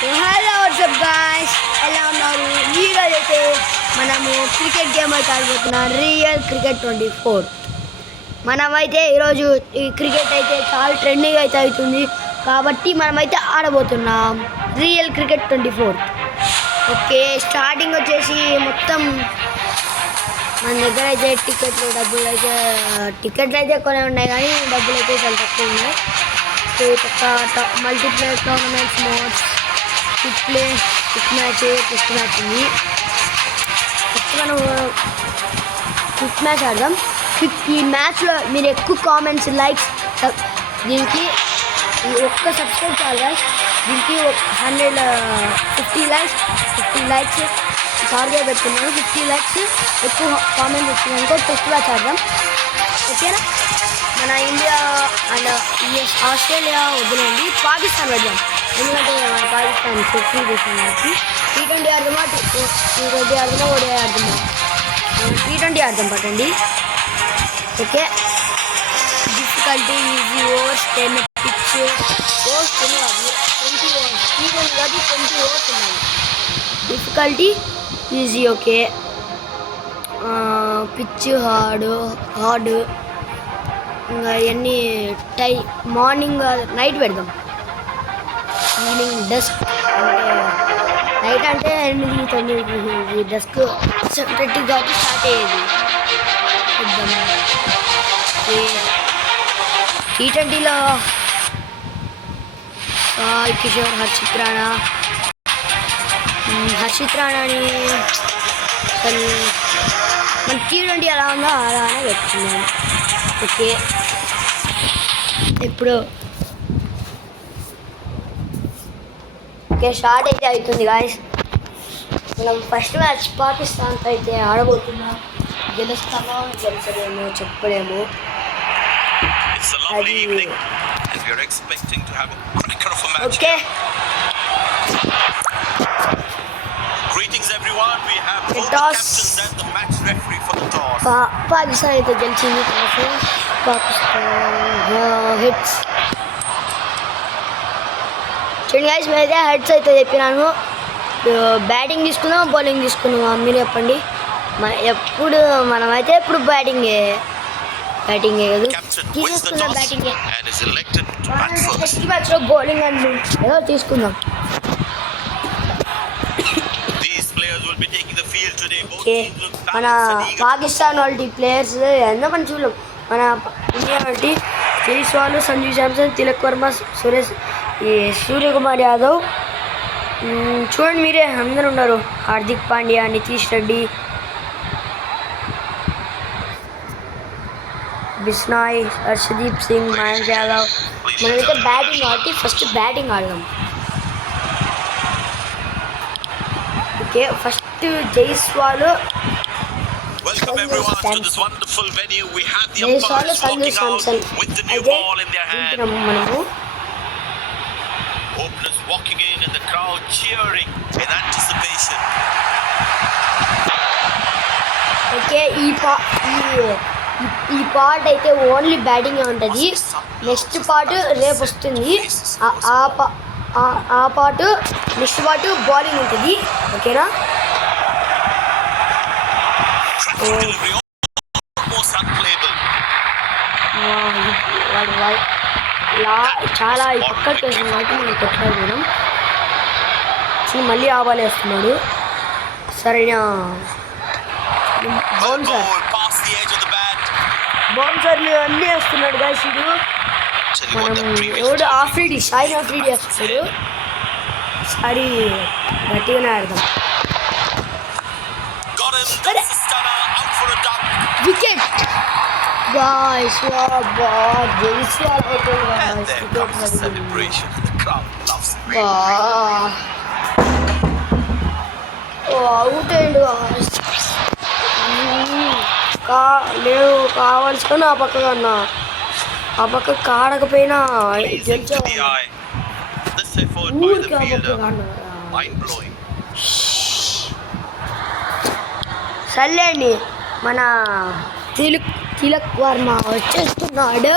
Hello WhatsApp guys, ఎలా ఉన్నారు? ఈరోజు అయితే మనము క్రికెట్ గేమ్ అయితే ఆడబోతున్నాం. Real cricket 24. మనమైతే ఈరోజు ఈ క్రికెట్ అయితే చాలా ట్రెండింగ్ అయితే అవుతుంది కాబట్టి మనమైతే ఆడబోతున్నాం రియల్ క్రికెట్ 24. ఓకే, స్టార్టింగ్ వచ్చేసి మొత్తం మన దగ్గర అయితే టికెట్లు అయితే కొన్ని ఉన్నాయి కానీ డబ్బులు అయితే చాలా తక్కువ ఉన్నాయి. పక్క multiplayer tournaments modes, quick match, test match ఉంది. ఫస్ట్ మనం క్విక్ మ్యాచ్ ఆడదాం. ఈ మ్యాచ్లో మీరు ఎక్కువ కామెంట్స్, లైక్స్, దీనికి ఒక్క సబ్స్క్రైబ్ చాలు గాయ్స్. దీనికి 150 లైక్స్ టార్గెట్ పెట్టుకున్నాను. 50 లైక్స్ ఎక్కువ కామెంట్స్ వచ్చినాక టెస్ట్ మ్యాచ్ ఆడదాం. ఓకేనా? మన ఇండియా అండ్ ఆస్ట్రేలియా వద్దునండి, పాకిస్తాన్ పెడదాం. ఎందుకంటే మన పాకిస్తాన్ సెక్యూర్ చేసాం కాబట్టి. T20 ఆడదామా, T20 ఆడదామా, ODI ఆడదామా? T20 ఆడదాం పట్టండి. Okay, difficulty easy, overs 10, pitch overs 10 కాదు, 20 ఓవర్స్. T20 కాదు, 20 ఓవర్స్ ఉన్నాయి. Difficulty easy. Okay, pitch hard, ఇంకా ఇవన్నీ మార్నింగ్ నైట్ పెడదాం. ఈవినింగ్ డస్క్ అంటే నైట్ అంటే 8-9, డస్క్ 7:30 కాబట్టి స్టార్ట్ అయ్యేది. పెడదాం. T20లో సాయి కిషోర్, హర్షిత్ రాణాని మన T20 ఎలా ఉందో అలానే పెట్టుకున్నాను. ఓకే, ఇప్పుడు స్టార్ట్ అయితే అవుతుంది గాయస్. మనం ఫస్ట్ మ్యాచ్ పాకిస్తాన్తో అయితే ఆడబోతున్నాం. గెలుస్తామో గెలిచలేమో చెప్పలేము. ఓకే, పాకిస్తాన్ అయితే గెలిచింది. పాకిస్తాన్ హెడ్స్ చూడండి గాయస్, మీరైతే హెడ్స్ అయితే చెప్పినాను. బ్యాటింగ్ తీసుకుందాం, బౌలింగ్ తీసుకుందాం, మీరు చెప్పండి. ఎప్పుడు మనమైతే ఎప్పుడు బ్యాటింగే కదా తీసుకుందాం. బ్యాటింగే ఫస్ట్ మ్యాచ్లో బౌలింగ్ అని ఏదో తీసుకుందాం. ఓకే, మన పాకిస్తాన్ వాళ్ళ ప్లేయర్స్ ఎంతో మంది చూడలేం. మన ఇండియా వాళ్ళ జైస్వాల్, సంజు శాంసన్, తిలక్ వర్మ, సూర్యకుమార్ యాదవ్, చూడండి మీరే అందరూ ఉన్నారు. హార్దిక్ పాండ్యా, నితీష్ రెడ్డి, బిష్నాయ్, హర్షదీప్ సింగ్, మయాంక్ యాదవ్. మనమైతే బ్యాటింగ్ కాబట్టి ఫస్ట్ బ్యాటింగ్ ఆడదాం. ఓకే, ఫస్ట్ జైస్వాల్, సంజు శాంసన్ అయితే మనము. Openers walking in and the crowd cheering in anticipation. Okay, ఈ పార్ట్ అయితే ఓన్లీ బ్యాటింగ్ ఉంటుంది. నెక్స్ట్ పార్ట్ రేపు వస్తుంది. ఆ పార్ట్ నెక్స్ట్ పార్ట్ బౌలింగ్ ఉంటుంది. ఓకేనా? చాలా పక్కకి వేసిన కాబట్టి మనం కొట్టలేదు. మళ్ళీ ఆబాలు వేస్తున్నాడు. సరైన బౌన్సర్లు అన్నీ వేస్తున్నాడు గాయస్. మనం ఎవడు ఆఫ్రీడీ, షాయిన్ ఆఫ్రీడీ వేస్తున్నాడు. సారీ, గట్టిగానే ఆడదాం. వికెట్ గాయ్స్, అవుట్ అయ్యిండు. లేవు కావాల్సుకొని ఆ పక్క కన్నా ఆ పక్క కాడకపోయినా సర్లేండి. మన తిలక్ వర్మ వచ్చేస్తున్నాడు.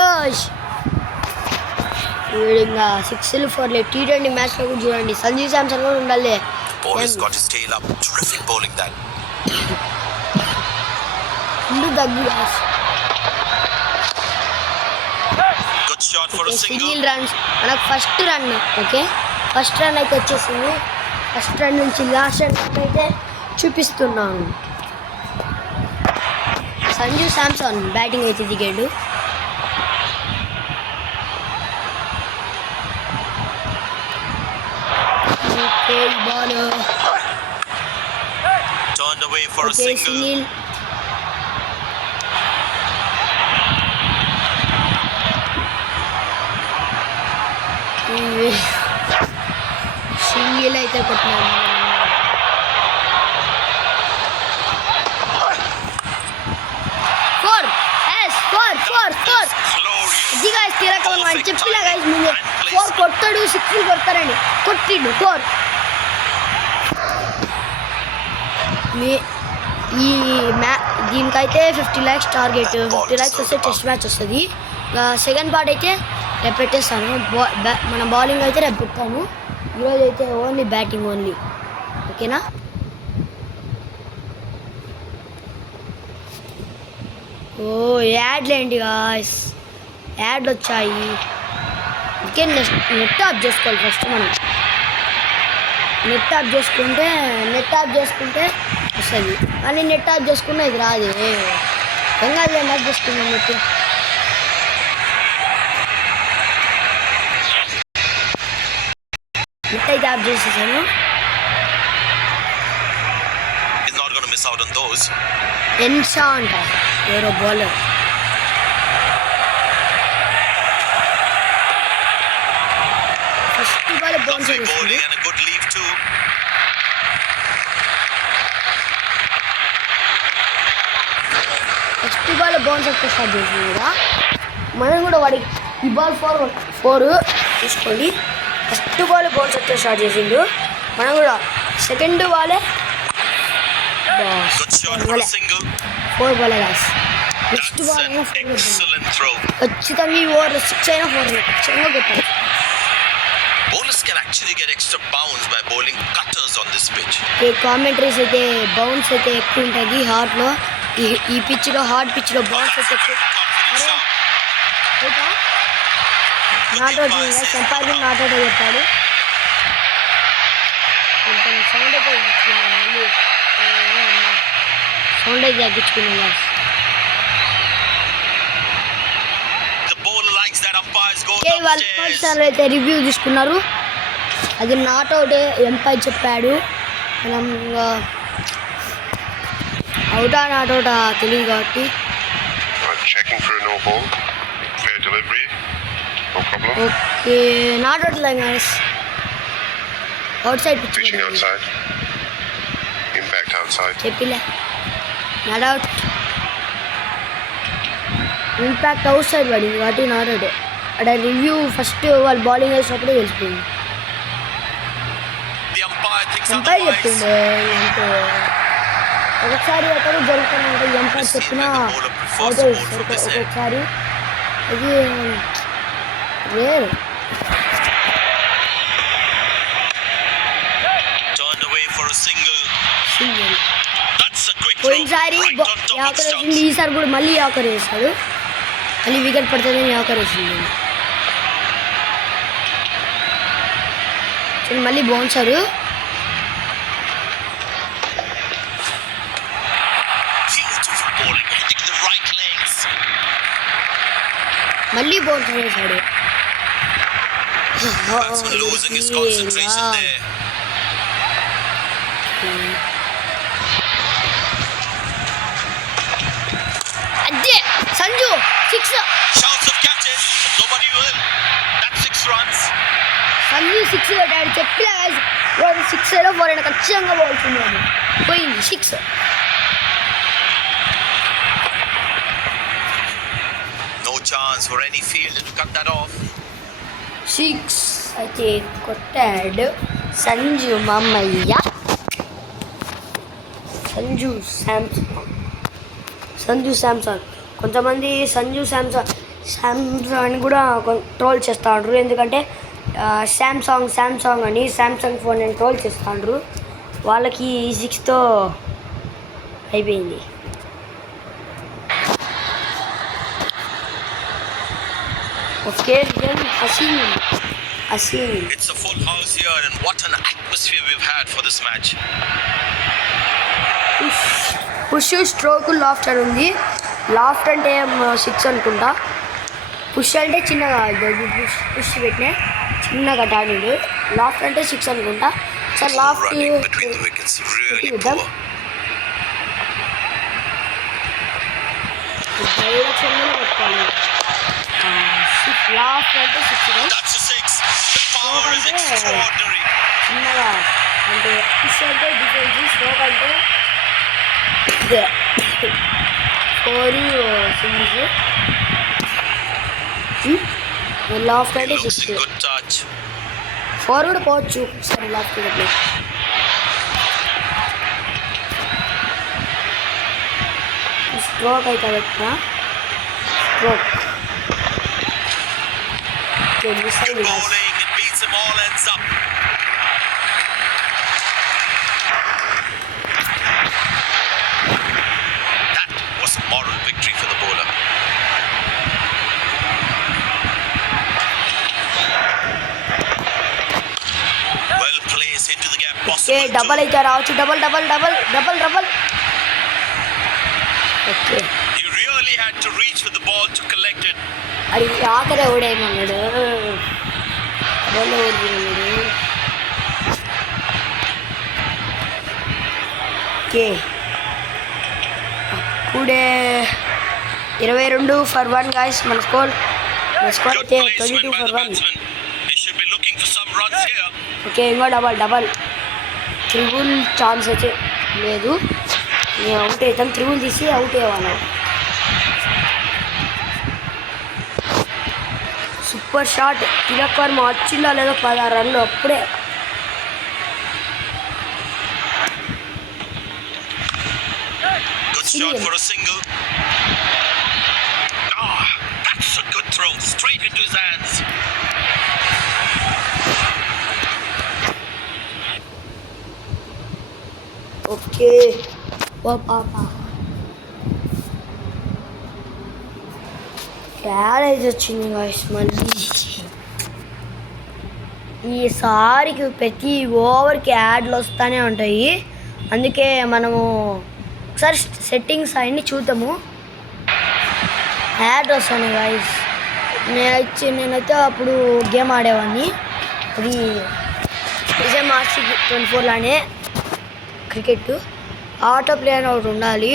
వీడు ఇంకా 6లు 4లు T20 మ్యాచ్లో కూడా చూడండి సంజు శాంసన్ కూడా ఉండాలి. Ball has got his tail up. Terrific bowling that. ముందు దగ్గు Good shot for a single. Single runs మనకు first run. Okay first run అయితే వచ్చేసింది. ఫస్ట్ రన్ నుంచి లాస్ట్ రన్ అయితే చూపిస్తున్నాను. సంజు శాంసన్ బ్యాటింగ్ అయితే దిగాడు. Okay ball Turned away for a okay single. Sunil single అయితే కొట్టినాను. Four four four four Glorious. ఇది గాయస్ తీరకమని అని చెప్పిలా గాయస్ ముందు 4 కొడతాడు 6 కొడతారని కొట్టిండు 4. ఈ దీనికైతే 50 lakhs టార్గెట్. 50 lakhs వస్తే టెస్ట్ మ్యాచ్ వస్తుంది. సెకండ్ పార్ట్ అయితే రేపు పెట్టేస్తాను. మన బౌలింగ్ అయితే రేపు పెడతాను. ఈరోజు అయితే ఓన్లీ బ్యాటింగ్ ఓన్లీ. ఓకేనా ఓ యాడ్లు ఏంటి గాయస్ యాడ్లు వచ్చాయి. ఇంకే నెట్ ఆఫ్ చేసుకోవాలి ఫస్ట్ మనం. నెట్ ఆఫ్ చేసుకుంటే వస్తుంది. కానీ నెట్ ఆఫ్ చేసుకున్నా ఇది రాదు. బెంగాల్ ఆఫ్ చేసుకున్నాం నెట్. నెట్ అయితే ఆఫ్ చేసేసాను. He's not going to miss out on those. ఎన్షా అంట ఎవరో bowler. First ball bounce Lovely చేసింది. bowling and a good leave too. First ball bounce అయితే స్టార్ట్ చేసింది కదా. మనం కూడా వాడికి ఈ బాల్ 4 తీసుకోండి. ఫస్ట్ బాల్ బౌన్స్ అయితే స్టార్ట్ చేసిండు. మనం కూడా సెకండ్ బాలే Good shot for a single. 4 ball guys. Next That's ball అయినా an 4 excellent throw. ఖచ్చితంగా ఈ ఓవర్ 6 అయినా 4 ఖచ్చితంగా కొట్టాలి. Bowlers can actually get extra bounce by bowling cutters on this pitch. ఈ కామెంటరీస్ అయితే బౌన్స్ అయితే ఎక్కువ ఉంటుంది హార్ట్లో. ఈ పిచ్లో హార్డ్ పిచ్లో బౌన్స్ అయితే ఎక్కువ. Confidence up. నాటౌట్ సంపాదన నాటౌట్ చెప్పాడు. కొంచెం సౌండ్ అయితే తగ్గించుకున్నాం. మళ్ళీ సౌండ్ అయితే తగ్గించుకున్నాం. The bowler likes that umpire's goal okay వాళ్ళు upstairs. సార్లు అయితే రివ్యూ తీసుకున్నారు. అది నాటౌట్ ఎంపైర్ చెప్పాడు. మనం అవుటా నాటౌటా తెలియదు కాబట్టి. Checking for a no ball. Clear delivery. No problem. Okay not out లైనర్స్ outside pitch Pitching outside. Impact outside. చెప్పిలే నాటౌట్ ఇంపాక్ట్ అవుట్ సైడ్ పడింది కాబట్టి నాటౌట్. అక్కడ రివ్యూ ఫస్ట్ వాళ్ళు బౌలింగ్ వేసినప్పుడే తెలిసిపోయింది. The umpire thinks umpire otherwise. చెప్పిండే అంటే ఒకసారి అక్కడ జరుగుతుందంటే ఎంపైర్ చెప్పినా అవుట్ ఒక్కొక్కసారి అది వేరు. Turned away for a single. Single That's a quick throw. పోయినసారి Right on top of acre the వేసింది. stumps. ఈసారి కూడా మళ్ళీ యాకర్ వేస్తాడు. మళ్ళీ వికెట్ పడుతుందని యాకర్ వేసింది. మళ్ళీ bouncer Beautiful bowling, hitting the right legs. మళ్ళీ బౌన్సర్ వేశాడు. Batsman losing his concentration there. అదే సంజు 6. Shouts of catches, but nobody will. That's 6 runs. సంజు 6 కొట్టాడు. చెప్పినా 6 అయినా 4 అయినా ఖచ్చితంగా పోతున్నాడు. పోయింది 6. No chance for any fielder to cut that off. 6 అయితే కొట్టాడు సంజు మామయ్య. సంజు శాంసన్ కొంతమంది సంజు శాంసన్ శాంసంగ్ కూడా ట్రోల్ చేస్తాండ్రు, ఎందుకంటే శాంసంగ్ అని శాంసంగ్ ఫోన్ అని ట్రోల్ చేస్తాండ్రు. వాళ్ళకి 6తో అయిపోయింది. ఓకే Haseen. It's a full house here, and what an atmosphere we've had for this match. Push stroke laughed అని ఉంది. లాఫ్ట్ అంటే 6 అనుకుంటా, పుష్ అంటే చిన్నగా పుష్ పెట్టిన చిన్నగా టాడీడు. లాఫ్ట్ అంటే 6 అనుకుంటా. Sir laughed Running between the wickets, really చూద్దాం. poor. డైరెక్షన్లో పెట్టుకోవాలి. లాఫ్ట్ అంటే 6 That's a 6. The power is extraordinary. చిన్నగా అంటే పుష్ అంటే డిఫెన్స్, స్ట్రోక్ అంటే 4 సింగిల్స్, లాఫ్ట్ He అంటే looks 6. in good touch. 4 కూడా పోవచ్చు సరే లాఫ్ట్ అయితే. స్ట్రోక్ అయితే పెట్టిన stroke Good bowling. It beats them all, ends up. That was a moral victory for the bowler. Well placed into the gap. Possible double to- అయితే రావచ్చు. Double okay He really had to reach for the ball to collect it. అది ఆఖరే ఓడేమన్నాడు. ఓకే అప్పుడే 22 for 1 guys. మన score Good అయితే play 22 swing by for the 1. batsman. He should be looking for some runs here. Okay ఇంకో double triple chance అయితే లేదు. నేను అవుట్ అవుతాం, త్రిబుల్ తీసి అవుట్ అయ్యేవాళ్ళం. Super shot. తిలక్ వర్మ వచ్చిందా లేదో 16 రన్లు అప్పుడే. Good shot for a single. Ah, that's a good throw. Straight into his hands. Okay ఓ పాప క్యారేజ్ వచ్చింది గాయ్స్. మళ్ళీ ఈసారికి ప్రతి ఓవర్కి యాడ్లు వస్తూనే ఉంటాయి, అందుకే మనము ఒకసారి సెట్టింగ్స్ అవన్నీ చూద్దాము. యాడ్ వస్తాను గాయ్స్. నేనైతే అప్పుడు గేమ్ ఆడేవాడిని, అది మార్చి 24లానే క్రికెట్. ఆటో ప్లే అని ఒకటి ఉండాలి,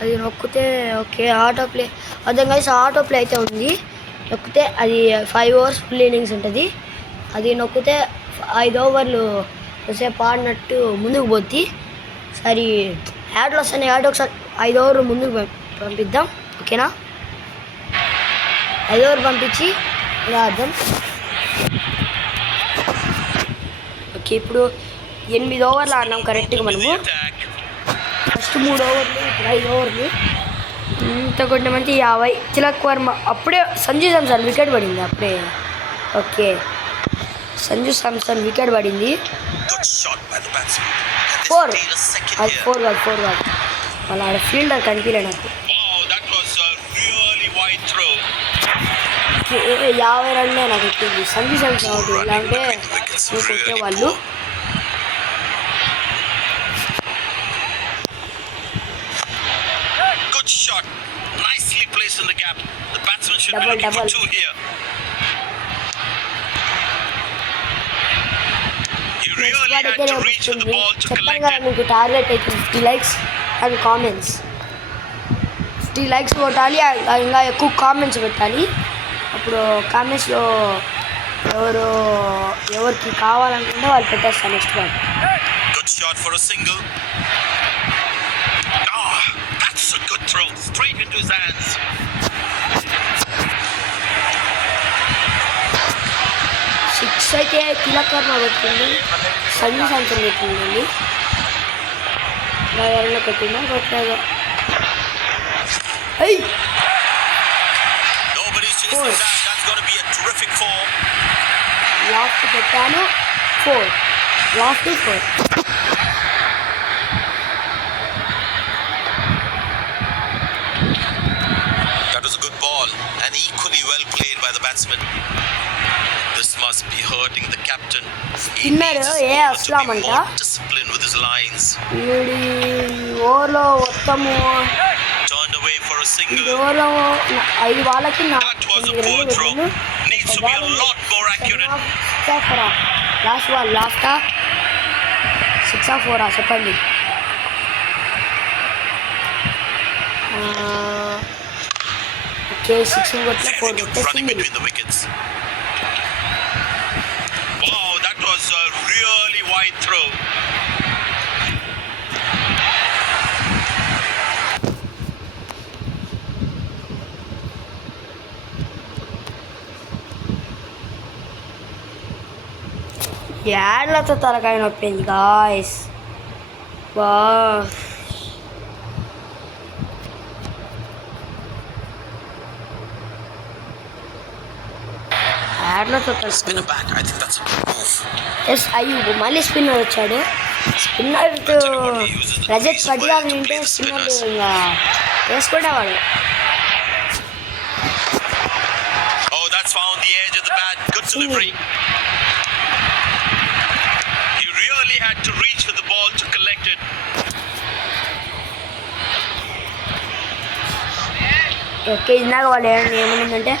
అది నొక్కితే ఓకే ఆటో ప్లే. అర్థం కలిసి ఆటో ప్లే అయితే ఉంది, నొక్కితే అది 5 overs ఫుల్ ఇన్నింగ్స్ ఉంటుంది. అది నొక్కితే 5 overs సేపు ఆడినట్టు ముందుకు పోద్ది. సరే యాడ్లు వస్తాయి, యాడ్ ఒకసారి 5 overs ముందుకు పంపిద్దాం. ఓకేనా 5 overs పంపించి ఇలా అర్థం. ఓకే ఇప్పుడు 8 overs ఆడినాం కరెక్ట్గా మనము. ఫస్ట్ 3 overs, ఇప్పుడు 5 overs. ఇంత కొంతమంది 50. తిలక్ వర్మ అప్పుడే సంజు శాంసన్ వికెట్ పడింది అప్పుడే. ఓకే సంజు శాంసన్ వికెట్ పడింది. Good shot by the batsman. And they 4 steal a second అది here. 4 కాదు. వాళ్ళ ఆడ ఫీల్డర్ కనిపించలే నాకు. Wow, that was a really wide throw. 50 రన్లే నాకు ఎక్కింది. సంజు శాంసన్ అవుతుంది, ఇలా అంటే నువ్వు కొట్టేవాళ్ళు. Good shot. Nicely placed in the gap. The batsman should be Double, looking for double. 2 here. He really had to reach for the ball to చెప్పాను collect కదా it. మీకు టార్గెట్ అయితే 50 likes అండ్ కామెంట్స్. 50 likes కొట్టాలి, ఇంకా ఎక్కువ కామెంట్స్ పెట్టాలి. అప్పుడు కామెంట్స్లో ఎవరికి కావాలనుకుంటే వాళ్ళు పెట్టేస్తాను next one. Good shot for a single. Ah, that's a good throw. Straight into his hands. 6 అయితే తిలక్ వర్మ పెట్టింది, సంజు శాంసన్ పెట్టిందండి. ఎవరైనా పెట్టిందా కొట్టగా. Nobody's to Listen, that's going to be a terrific four. Last పెట్టాను 4 లాస్ట్ 4. That was a good ball and equally well played by the batsman. This must be hurting the captain. He Spinner, needs his yeah, bowler to be Aslam more anta. disciplined with his lines. వీడి ఓవర్లో మొత్తము Turned away for a single. ఓవర్లో 5 వాళ్ళకి That was a poor throw. Needs to be a lot more accurate. Last ball లాస్టా 6 or 4 చెప్పండి. ఓకే 6 కొట్టిన 4 Running కొట్టేసింది. between the wickets. Wow, that was a really wide throw. యాడ్లతో తలకాయ నొప్పింది గాయస్. బా యాడ్లతో Spinner back. I think that's a good move. Yes అయ్యో మళ్ళీ స్పిన్నర్ వచ్చాడు. స్పిన్నర్ రజత్ పడియాలు నింటే స్పిన్నర్ ఇంకా వేసుకునేవాడు. Oh, that's found the edge of the bat. Good delivery. He really had to reach for the ball to collect it. Okay ఇందాక వాళ్ళు ఏమనిందంటే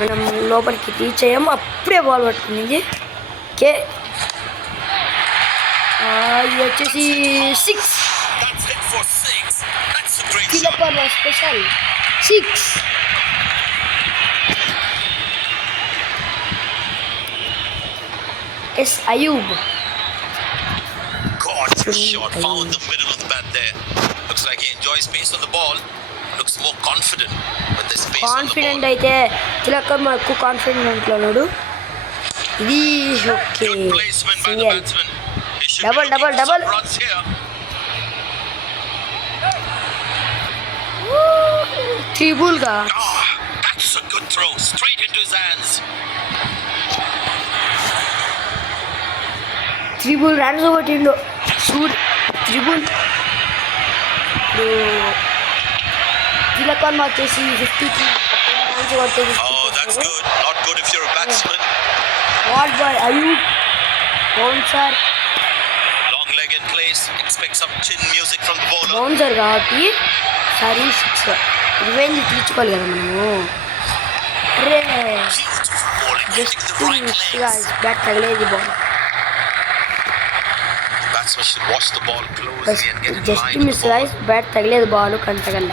మనం లోపలికి రీచ్ అయ్యాము అప్పుడే బాల్ పట్టుకునింది. ఓకే ఇది వచ్చేసి 6 That's hit for 6. That's a great shot. కిలపర్ special 6. Yes Ayub Gorgeous shot. Found the middle of the bat there. Looks like he enjoys pace on the ball. Looks more confident when there's space on the confident ball. అయితే తిలకర్ ఎక్కువ కాన్ఫిడెంట్లో ఉన్నాడు. ఇది okay Good placement by the batsman. He should Double, be looking double, for some double. runs here. 3 బుల్గా Ah, that's a good throw. Straight into his hands. 3 బుల్ runs కొట్టిండు. షూట్ 3 బుల్. తిలకర్ వచ్చేసి 53 రన్స్ కొట్టేసి Oh, that's good. Not good if you're a batsman. What బాయ్ Ayub bouncer Long leg in place. Expect some chin music from the bowler. Bouncer కాబట్టి సరీ 6 రివెంజ్ తీర్చుకోవాలి కదా మనము. అరే Beautiful bowling. Hitting the right legs. Bat తగలేదు ball. Batsman should watch the ball closely and get in just line with miss the ball. Guys bat తగలేదు ball కంటగల్ల.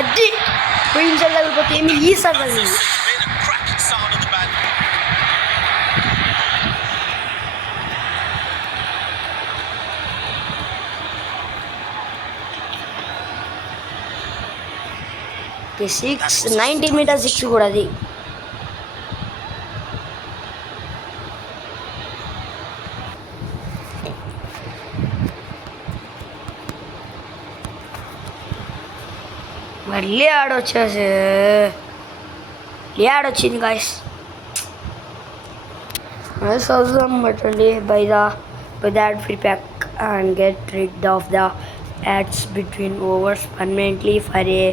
అది పోయిన తగిలిపోతే ఏమి ఈ సార్ That's a తగిలింది. six. Made a cracking sound on the bat. Six 90 meter 6 కూడా అది. మళ్ళీ ఆడొచ్చింది గాయస్. పెట్టండి by that feedback and get rid of the ads between overs permanently for a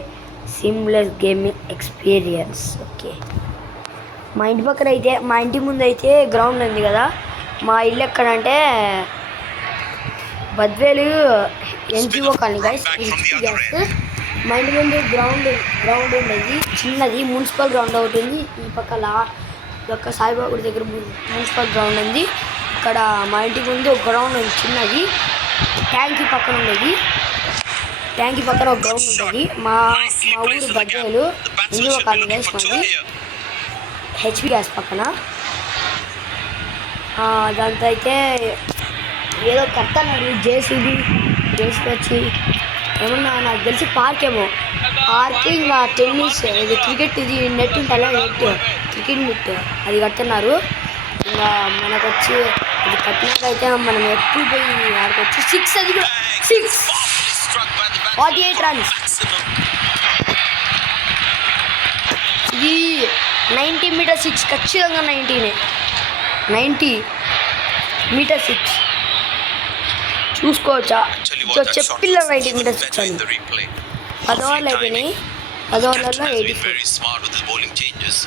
seamless gaming experience. Okay మా ఇంటి పక్కన అయితే మా ఇంటి ముందు అయితే గ్రౌండ్ ఉంది కదా. మా ఇల్లు ఎక్కడంటే బద్వేలు ఎన్జిఓ కాలనీ గాయస్. మా ఇంటి ముందు గ్రౌండ్ ఉండేది చిన్నది. మున్సిపల్ గ్రౌండ్ ఒకటి ఉంది. ఈ పక్కల యొక్క సాయిబాబా గుడి దగ్గర మున్సిపల్ గ్రౌండ్ ఉంది. ఇక్కడ మా ఇంటి ముందు ఒక గ్రౌండ్ ఉంది చిన్నది. ట్యాంకీ పక్కన ఉండేది. ట్యాంకీ పక్కన ఒక గ్రౌండ్ ఉంటుంది. మా ఊరు బద్వేలు ఎన్జిఓ కాలనీ గైస్. మాది హెచ్పి గ్యాస్ పక్కన. దాంతో అయితే ఏదో కట్టన్నాడు జేసీబీ వచ్చి ఏమన్నా నాకు తెలిసి పార్క్ ఏమో. పార్క్ ఇంకా టెన్నిస్ ఇది క్రికెట్ ఇది నెట్ ఉంటాలో నెట్ క్రికెట్ నెట్ అది కడుతున్నారు. ఇంకా మనకు వచ్చి ఇది కట్టినాక అయితే మనం ఎప్పుడు పోయి ఆడికి వచ్చి 6 అది కూడా 6 48 రన్స్. ఇది 90 మీటర్ 6 ఖచ్చితంగా 90 మీటర్ 6 చూసుకోవచ్చా చెప్పిల్ల 90 మీటర్ 6 అని 10 ఓవర్లు అయిపోయినాయి 10 ఓవర్లలో 84 very smart with his bowling changes.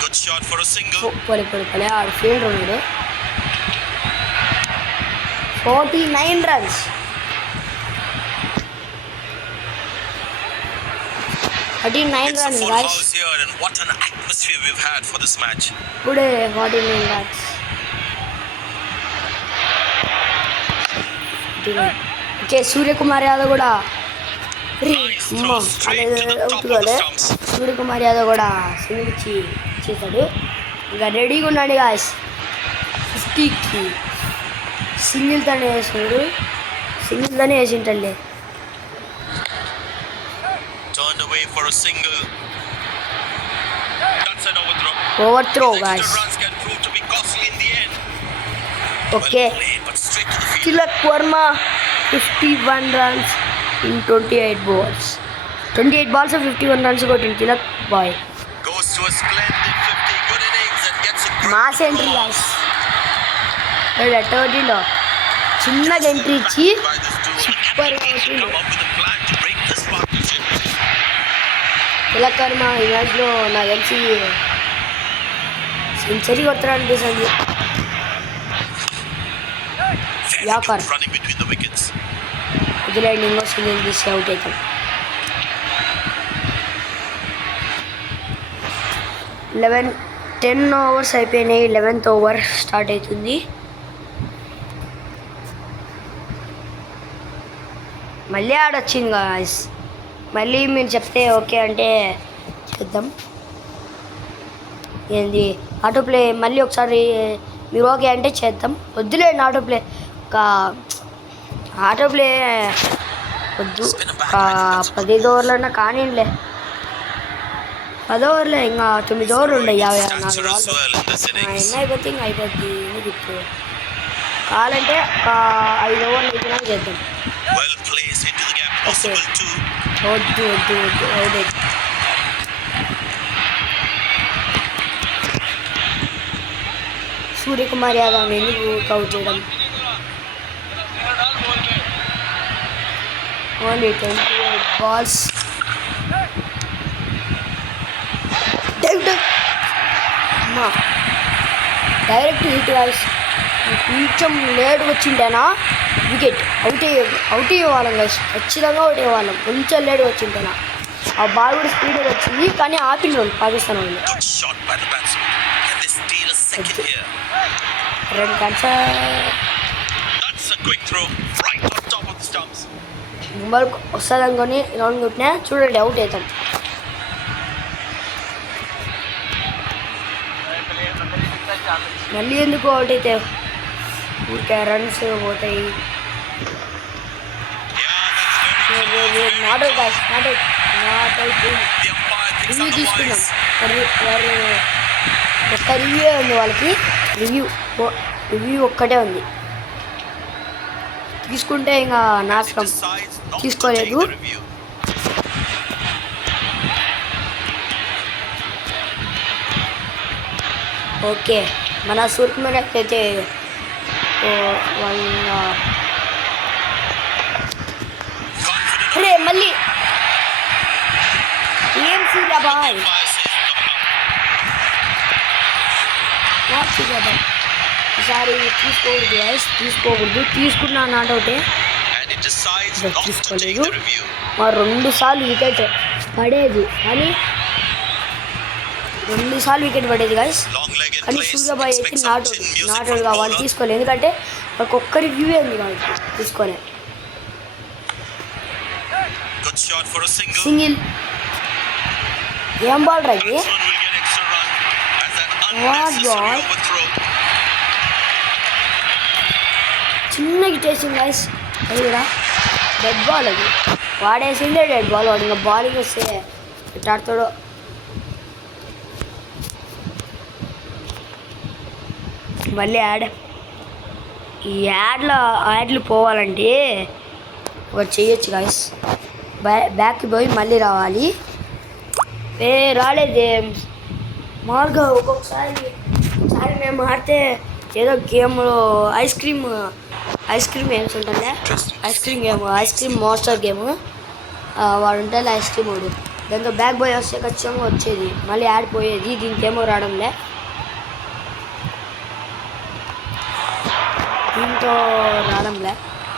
Good shot for a single. పలే ఆడు ఫీల్డ్ ఉన్నాడు 49 రన్స్ 39 It's a runs full guys. house here, and what an atmosphere we've had for this match. ఇప్పుడే 49 runs. ఓకే సూర్యకుమార్ యాదవ్ కూడా Nice throw straight to the top of the stumps. Suryakumar యాదవ్ కూడా సింగిల్ చేశాడు ఇంకా రెడీగా ఉన్నాడు గాయస్ 50కి సింగిల్తోనే వేసాడు సింగిల్తోనే వేసింటండి Turned away for a single. That's an overthrow. ఓవర్త్రో These guys extra runs can prove to be costly in the end. Okay Well played, but straight to the field. Tilak Varma 51 runs in 28 balls 51 runs కొట్టింది తిలక్ బాయ్ Goes to a splendid 50. Good innings and gets a great mass entry ball. Guys ఎట్టగొట్టిండో చిన్నగా entry ఇచ్చి By this duo, సూపర్గా should కొట్టిండు come up with a plan to break this partnership. Tilak వర్మ ఈ మ్యాచ్లో నాకు తెలిసి సెంచరీ కొడతాడు అనిపిస్తుంది Very Yakar. good running between the wickets. వదిలేండి ఇంకో సింగిల్ తీసి అవుట్ అవుతాం 10 ఓవర్స్ అయిపోయినాయి 11th ఓవర్ స్టార్ట్ అవుతుంది మళ్ళీ ఆడొచ్చింది గాయస్ మళ్ళీ మీరు చెప్తే ఓకే అంటే చేద్దాం ఏంది ఆటో ప్లే మళ్ళీ ఒకసారి మీరు ఓకే అంటే చేద్దాం వద్దులేండి ఆటో ప్లే ఒక ఆటో ప్లే వద్దు ఒక 15 ఓవర్లన్నా కానీలే 10 ఓవర్లే ఇంకా 9 ఓవర్లు ఉన్నాయి 54 Stature as ball well in this innings. ఎన్ని అయిపోతే ఇంకా అయిపోద్ది ఎందుకు ఇప్పుడు కావాలంటే ఒక 5 ఓవర్లు అయిపోయినా చేద్దాం Well placed into the gap. Possible too. వద్దు అవుట్ సూర్యకుమార్ యాదవ్ ఎందుకు అవుట్ చేయడం ఓన్లీ 28 బాల్స్ డైరెక్ట్ హిట్ గాయస్ కొంచెం లేట్ వచ్చింటేనా వికెట్ అవుట్ అయ్యేవాళ్ళం గాయస్ ఖచ్చితంగా అవుట్ అయ్యేవాళ్ళం కొంచెం లేట్ వచ్చింటేనా ఆ బాల్ కూడా స్పీడ్గా వచ్చింది కానీ ఆపిండు వాళ్ళు పాకిస్తాన్ వాళ్ళు Good shot by the batsman. Can they steal a second here? 2 runs That's a quick throw right on top of the stumps. Mumbai వస్తుంది అనుకొని రౌండ్ కొట్టినా చూడండి అవుట్ అవుతాం మళ్ళీ ఎందుకు అవుట్ అయితే ఊరికే రన్స్ పోతాయి Yeah, that's very not out guys not out The umpire thinks review తీసుకున్నాం otherwise. వారు ఒక్క రివ్యూ ఉంది వాళ్ళకి రివ్యూ ఒక్కటే ఉంది తీసుకుంటే ఇంకా He నాశనం decides not to తీసుకోలేదు take the review. ఓకే మన సూర్యకుమార్ అయితే Confident అరే మళ్ళీ ఏం సూర్యాబాయ్ umpire says not out. Not సూర్యాబాయ్ ఈసారి తీసుకోకూడదు తీసుకున్నా నాట్ అవుటే And he decides But not this to take follow the review. మా 2 సార్లు వికెట్ పడేది కానీ 2 సార్లు వికెట్ పడేది గాయస్ Long leg in కానీ place. సూర్యాబాయ్ అయితే Expect some chin music not from the వాళ్ళు bowler. తీసుకోలేదు ఎందుకంటే వాళ్ళకి ఒక్క రివ్యూ ఉంది కాబట్టి తీసుకోలే Good shot for a single. Single ఏం బాల్ రాకి Batsman will get extra run as an What unnecessary ball? overthrow. చిన్న గిట్టేసింది గాయస్ అది కూడా డెడ్ బాల్ అది వాడేసిందే డెడ్ బాల్ వాడు ఇంకా బాలింగ్ వస్తే ఎట్లా ఆడతాడో మళ్ళీ ఈ యాడ్లు పోవాలంటే ఒకటి చేయొచ్చు గాయస్. బ్యాక్కి పోయి మళ్ళీ రావాలి. రాలేదే మామూలుగా. ఒక్కొక్కసారి మేము ఆడితే ఏదో గేమ్లో ఐస్ క్రీమ్ గేమ్స్ ఉంటుందే, ఐస్ క్రీమ్ మాస్టర్ గేమ్. వాడు ఉంటాడు ఐస్ క్రీమ్ వాడు. దాంతో బ్యాక్ బాయ్ వస్తే ఖచ్చితంగా వచ్చేది, మళ్ళీ ఆడిపోయేది. దీనికేమో రావడంలే. దీంతో రావడంలే.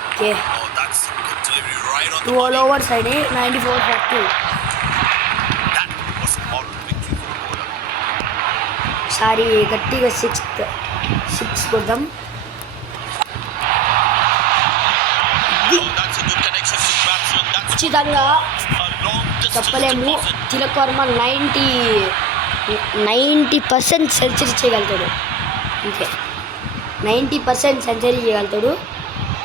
Okay, Oh, that's a good delivery right on the 2 all money. overs అయినాయి. 94-42. That was a moral victory for the bowler. Sorry గట్టిగా 6 కొద్దాం. Oh, that's a good connection to the batsman. That's ఖచ్చితంగా a long distance చెప్పలేము. deposit. తిలక్ వర్మ 90% సెంచరీ చేయగలుగుతాడు. అంతే, 90% సెంచరీ చేయగలుగుతాడు.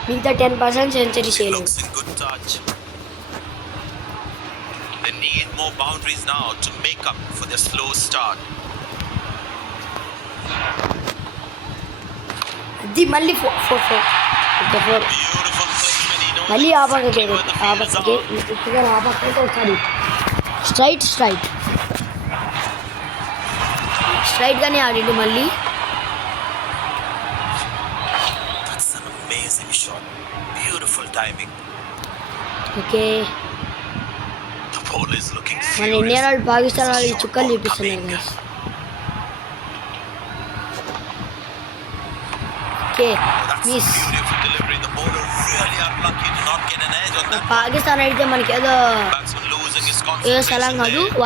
మిగతా 10% century It చేయలేడు. looks in good touch. They need more boundaries now to make up for their slow start. అది మళ్ళీ 4. ఓకే, 4. Beautiful placement. He knows మళ్ళీ exactly where the field is ఆపక్కకి on. ఇప్పుడు ఆపక్కకి ఒకసారి స్ట్రైట్గానే ఆడిండు మళ్ళీ. That's an amazing shot. Beautiful timing. Okay, The ball is looking మన ఇండియా furious. వాళ్ళు పాకిస్తాన్ వాళ్ళు Short చుక్కలు ball చూపిస్తున్నారు coming. guys. Okay, Oh, that's a miss. beautiful delivery. The bowler really unlucky to not get an edge on that. Pakistan అయితే మనకి ఏదో Batsman losing his స్థలం concentration కాదు. there.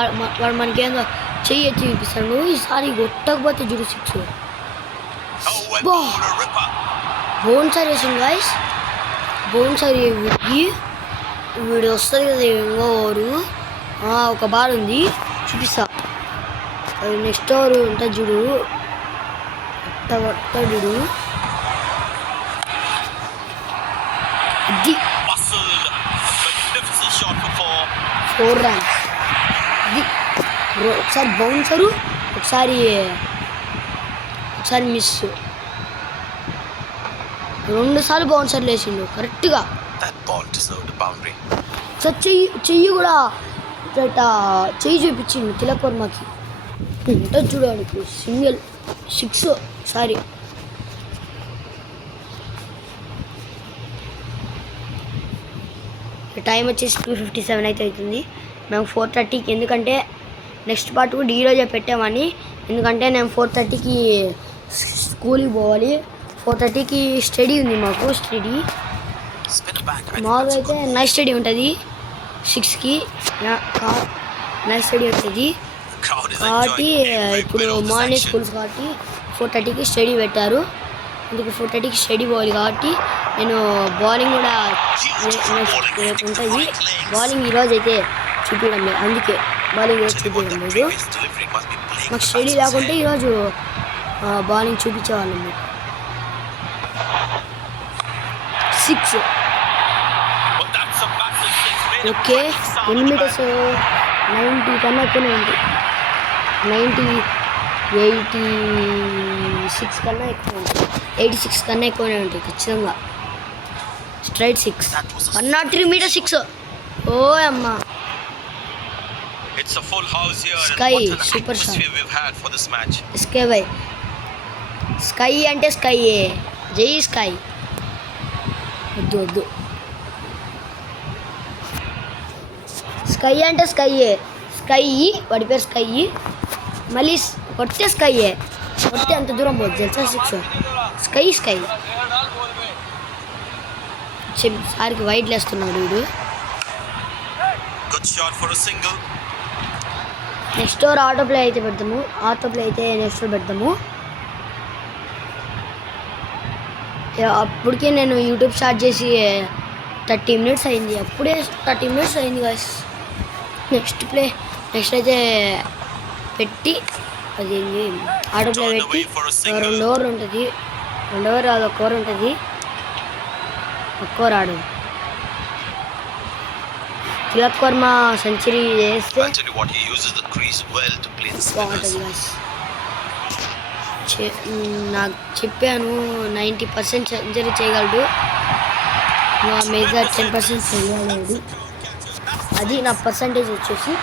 వాడు మనకి ఏదో చెయ్యి ఎత్తి చూపిస్తాడు. ఈసారి కొట్టకపోతే చూడు 6. Oh, and Bah. bowler ripper. Bouncer వేసింది గాయస్. బౌన్సర్ వీడు వస్తుంది కదా ఇంకోరు. ఒక బాల్ ఉంది చూపిస్తా. అది నెక్స్ట్ ఓవర్ ఉంటుంది చూడు. చూడు ఇది Muscled. A magnificent shot for 4. 4 runs. ఇది ఒకసారి బౌన్సరు, ఒకసారి మిస్. 2 సార్లు బౌన్సర్లు వేసిండు కరెక్ట్గా. That ball deserved a boundary. Sir చెయ్యి కూడా ఇట్లా చెయ్యి చూపించింది తిలక్ వర్మకి. ఉంటుంది చూడడానికి సింగిల్ 6. సారీ, టైం వచ్చేసి 2:57 అయితే అవుతుంది. మేము 4:30కి, ఎందుకంటే నెక్స్ట్ పార్ట్ కూడా ఈరోజే పెట్టామని. ఎందుకంటే నేను 4:30కి స్కూల్కి పోవాలి. 4:30కి స్టడీ ఉంది మాకు. Study Spin it back. I think మామూలుగా that's అయితే good. నైట్ స్టడీ ఉంటుంది 6కి. నైట్ స్టడీ ఉంటుంది The crowd is కాబట్టి enjoying every ఇప్పుడు bit of this morning action. Schools కాబట్టి 4:30కి స్టడీ పెట్టారు. అందుకు 4:30కి స్టడీ పోవాలి కాబట్టి నేను బౌలింగ్ కూడా రేపు ఉంటుంది. బౌలింగ్ ఈరోజు అయితే చూపించడం లేదు, అందుకే బౌలింగ్ ఈరోజు Tell you what, చూపించడం that లేదు. previous delivery must be playing మాకు the స్టడీ batsman's లేకుంటే head. ఈరోజు బౌలింగ్ చూపించేవాళ్ళం. 6. But that's a massive six. Made a okay, cracking sound ఎన్ని on the మీటర్స్? bat. 90 కన్నా ఎక్కువనే ఉంది. 86 కన్నా ఎక్కువ ఉంటుంది. 86 కన్నా ఎక్కువనే ఉంటుంది ఖచ్చితంగా. స్ట్రైట్ 6. 103 meters 6. ఓ అమ్మా. It's a full house here, Sky, and what an super atmosphere we've had for this match. Sky by sky అంటే స్కై, జై స్కై. వద్దు స్కై అంటే స్కైయే. స్కై, వాడి పేరు స్కై. మళ్ళీ కొట్టే స్కైయే. కొట్టే అంత దూరం పోదు తెలుసా 6. స్కై సారికి వైట్ లేస్తున్నాడు వీడు. Good shot for a single. Next over auto play అయితే పెడతాము. నెక్స్ట్ ఓవర్ పెడతాము. అప్పటికే నేను యూట్యూబ్ స్టార్ట్ చేసి 30 minutes అయింది. అప్పుడే 30 minutes అయింది గాయస్. నెక్స్ట్ అయితే పెట్టి అది ఆటో ప్లే పెట్టి 2 ఓవర్ ఉంటుంది. 2 ఓవర్ అది 1 ఓవర్ ఉంటుంది. 1 ఓవర్ ఆడు. తిలక్ వర్మ సెంచరీ చేస్తే I'll tell you what, he uses the crease well to play the బాగుంటుంది spinners. గాయస్. నాకు చెప్పాను 90% సెంచరీ చేయగలడు. నా మేజర్ 10% చేయలేదు. అది నా పర్సంటేజ్ వచ్చేసి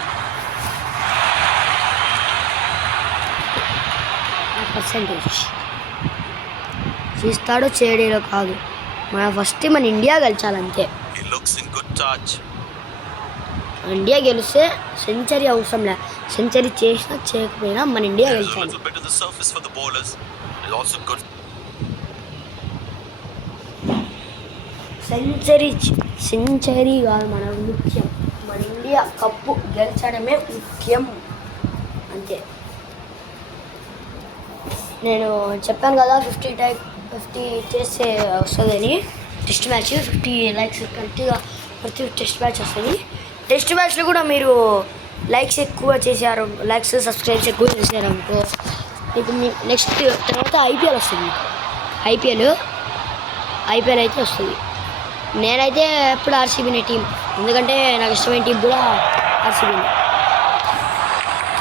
చేస్తాడో చేయడేలో కాదు, ఫస్ట్ మన ఇండియా గెలిచాలంతే. He looks in good touch. India గెలిస్తే సెంచరీ అవసరం లే, సెంచరీ చేసినా చేయకపోయినా మన ఇండియా There's a గెలిచాలి. little bit of the surface for the bowlers. It's also good. Century కాదు మన ముఖ్యం, మన ఇండియా కప్పు గెలిచడమే ముఖ్యం అంతే. నేను చెప్పాను కదా 50 చేస్తే వస్తుందని, టెస్ట్ మ్యాచ్ 50 లైక్స్ కరెక్ట్గా ప్రతి టెస్ట్ మ్యాచ్ వస్తుంది. టెస్ట్ మ్యాచ్లో కూడా మీరు లైక్స్ ఎక్కువ చేశారు, లైక్స్ సబ్స్క్రైబ్స్ ఎక్కువ చేశారు అనుకో, మీకు నెక్స్ట్ తర్వాత ఐపీఎల్ వస్తుంది. ఐపీఎల్ అయితే వస్తుంది. నేనైతే ఎప్పుడు ఆర్సీబీనే టీం, ఎందుకంటే నాకు ఇష్టమైన టీం కూడా ఆర్సీబీనే.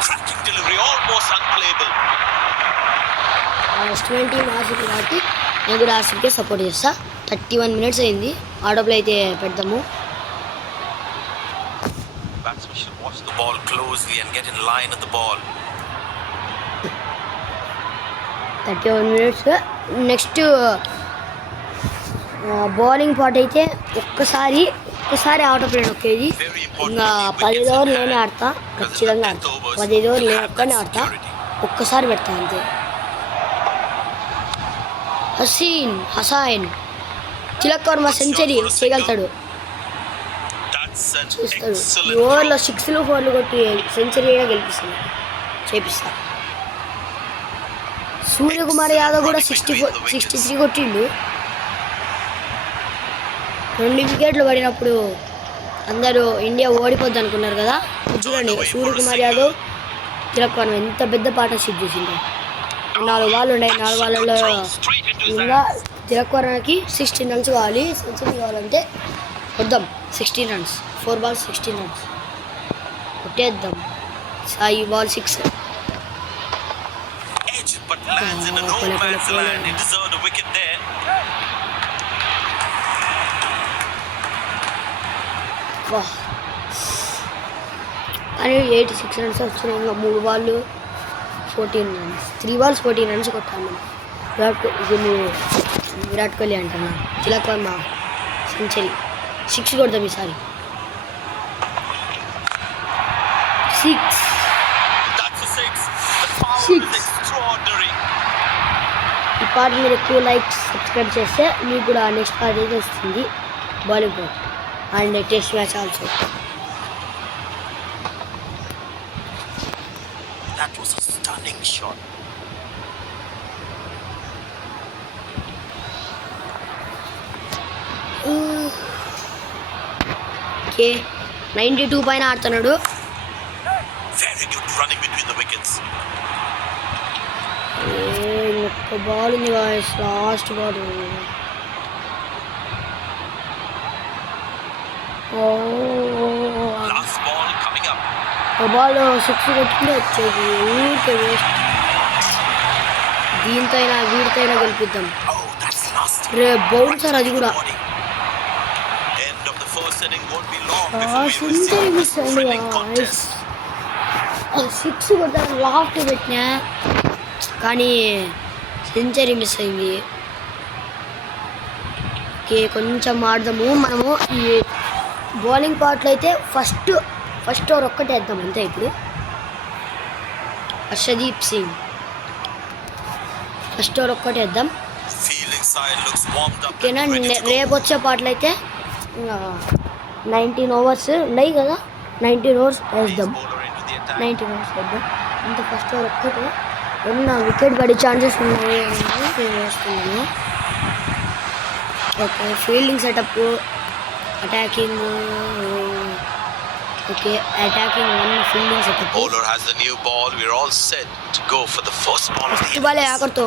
Cracking delivery, almost unplayable. ఇష్టమైన టీం ఆర్సీబీ కాబట్టి నేను కూడా ఆర్సీబీకే సపోర్ట్ చేస్తా. 31 minutes అయింది, ఆటోప్లే అయితే పెడదాము. Batsman should watch the ball closely and get in line at the ball. 31 minutes. Next bowling part అయితే ఒక్కసారి ఆటోప్లే నొక్కేది. ఇంకా 15 ఓవర్లు నేనే ఆడతా, ఖచ్చితంగా ఆడతా. 15 ఓవర్లు నేను ఒక్కనే ఆడతా, ఒక్కసారి పెడతా అంతే. హసైన్ తిలక్ వర్మ సెంచరీ చేయగలుగుతాడు, చేస్తాడు. ఈ ఓవర్లో 6లు 4లు కొట్టి సెంచరీ అయినా చేపిస్తా. సూర్యకుమార్ యాదవ్ కూడా 63 కొట్టిండు. 2 వికెట్లు పడినప్పుడు అందరూ ఇండియా ఓడిపోద్ది అనుకున్నారు కదా. చూడండి సూర్యకుమార్ యాదవ్ తిలక్ వర్మ ఎంత పెద్ద పార్ట్నర్షిప్ చేసిండు. 4 బాల్ ఉన్నాయి, 4 బాళ్ళలో ఇంకా తిలక్ వర్మకి 16 runs కావాలి. సెంచరీ కావాలంటే కొద్దాం 16 runs, 4 balls 16 runs కొట్టేద్దాం. ఈ బాల్ 6. Edge, but lands in a no man's land. He deserved a wicket there. కానీ 86 runs వచ్చినాయి. ఇంకా 3 balls 14 runs, 3 balls 14 runs కొట్టాను మనం. విరాట్ కోహ్లీ అంటున్నా, తిలక్ వర్మ సెంచరీ 6 కొడతాం ఈసారి. 6. That's a 6. The power Six. is extraordinary. ఈ పార్ట్ మీరు ఎక్కువ లైక్స్ సబ్స్క్రైబ్ చేస్తే మీకు కూడా నెక్స్ట్ పార్ట్ అయితే వస్తుంది, bowling part and test match also. That was a stunning shot. Okay 92 పైన ఆడుతున్నాడు. Very good running between the wickets. ఒక్క బాల్ ఉంది guys, last ball. Last ball coming up. Ball 6 కొట్టుకుంటే వచ్చేది, ఊరికే వేస్ట్. దీంతో అయినా వీడితో అయినా గెలిపిద్దాం. Oh, that's nasty. రే బౌన్సర్ అది కూడా. End of the first inning won't be long before we will see century this miss అయింది thrilling గాయస్. contest. 6 కొట్టాను లాస్ట్ పెట్టినా, కానీ సెంచరీ మిస్ అయింది. ఓకే కొంచెం ఆడదాము మనము. ఈ బౌలింగ్ పార్ట్లో అయితే ఫస్ట్ ఓవర్ ఒక్కటే వేద్దాం అంతే. ఇప్పుడు హర్షదీప్ సింగ్ ఫస్ట్ ఓవర్ ఒక్కటే వేద్దాం. Fielding side looks warmed up ఓకేనా. and ready to go. రేపు వచ్చే పాటలు అయితే 19 overs ఉన్నాయి కదా, 19 overs వేద్దాం. Bowler into the attack. 19 overs వేద్దాం. అంత ఫస్ట్ ఓవర్ ఒక్కటే ఏమన్నా వికెట్ పడే ఛాన్సెస్ ఉన్నాయి అని నేను వేస్తున్నాను. Okay fielding setup, attacking. Okay attacking 1, fielding setup. Bowler has the new ball. We're all set to go for the first ball of the first ball innings. ఆఖరితో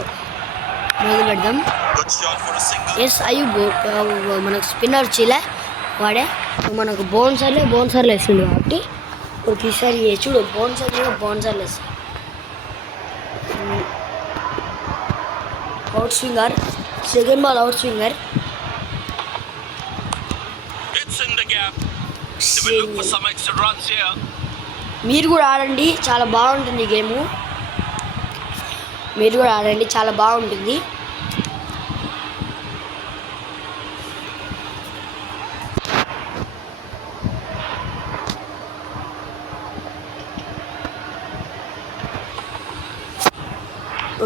మొదలు పెడదాం. Good shot for a single. Yes Ayub మనకు spinner చిలే వాడే, మనకు బౌన్సర్లే వేసిండు కాబట్టి ఇప్పుడు ఈసారి చూడు బౌన్సర్లు వేస్తాడు. Out swinger, second ball out swinger. We'll look for చేయండి. some extra runs here. మీరు కూడా ఆడండి, చాలా బాగుంటుంది గేము. మీరు కూడా ఆడండి, చాలా బాగుంటుంది.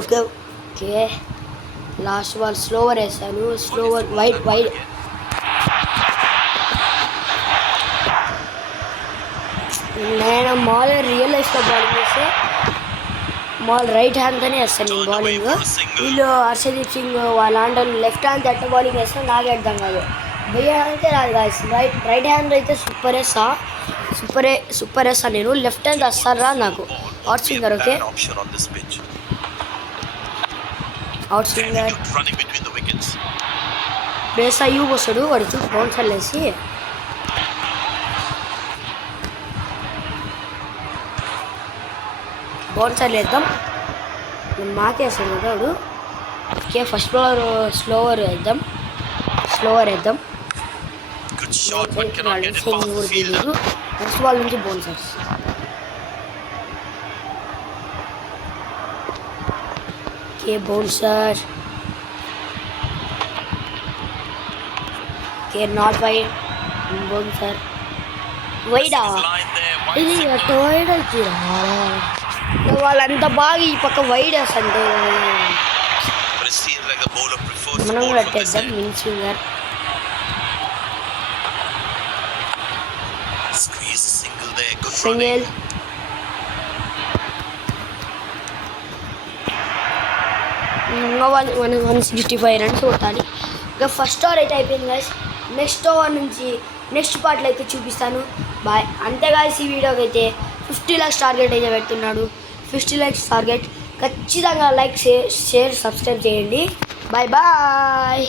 Okay okay, last ball slower వేసాను. Slower wide. నేను మాల్ రియల్ లైఫ్లో బౌలింగ్ వేస్తే మాల్ రైట్ హ్యాండ్తోనే వేస్తాను నేను బౌలింగ్. వీళ్ళు హర్షదీప్ సింగ్ వాళ్ళ ఆండర్ లెఫ్ట్ హ్యాండ్ ఎట్ట బౌలింగ్ వేస్తే నాకే అర్థం కాదు. భయ్య అయితే రాదు కాదు. రైట్ హ్యాండ్ అయితే సూపర్ వేస్తా నేను. లెఫ్ట్ హ్యాండ్ వస్తారా నాకు outswinger. Okay, Option on this pitch. Outswinger Running between the wickets. బేస్ అయ్యూబ్ వస్తాడు, వాడికి బౌన్సర్లు వేసి బౌన్సర్లు వేద్దాం. మాకేస్తాడు కదా వాడు. ఓకే, ఫస్ట్ బౌలర్ స్లోవర్ వేద్దాం. Good shot, but cannot get it past the fielder. First ball నుంచి bouncers. Okay, bouncer. Okay, not wide. Bouncer వైడా. Line there. ఇది ఎట్ట వైడ్ అవుతుంది. వాళ్ళంతా బాగా ఈ పక్క వైడ్ వేస్తుంటే But it seems like the bowler prefers మనం ball కూడా from this అట్టేద్దాం. end. మిన్ swinger. Squeeze a single there. Good single. running. ఇంకా 165 రన్స్ కొట్టాలి. ఇంకా ఫస్ట్ ఓవర్ అయితే అయిపోయింది గాయస్. నెక్స్ట్ ఓవర్ నుంచి నెక్స్ట్ పార్ట్లో అయితే చూపిస్తాను. బాయ్. అంతే గాయస్, ఈ వీడియోకి అయితే 50 lakhs టార్గెట్ అయితే పెడుతున్నాడు. 50 lakhs టార్గెట్. ఖచ్చితంగా లైక్, షేర్, సబ్స్క్రైబ్ చేయండి. బాయ్.